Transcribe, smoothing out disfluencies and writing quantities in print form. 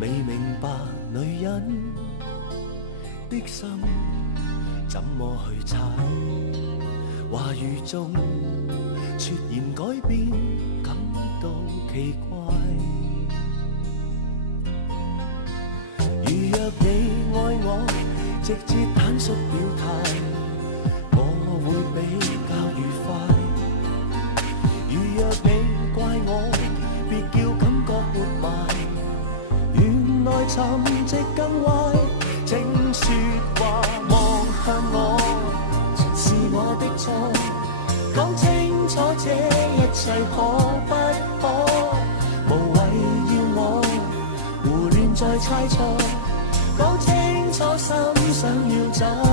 未明白女人的心怎麼去猜，話語中撮然改變，感到奇怪。如若你愛我，直接坦率表態，我會比較愉快。如若你怪我，別叫感覺活埋，原來沉寂更壞。請說話望向我，是我的錯，講清楚這一切可不可？無謂要我胡亂再猜錯，講清楚心想要走。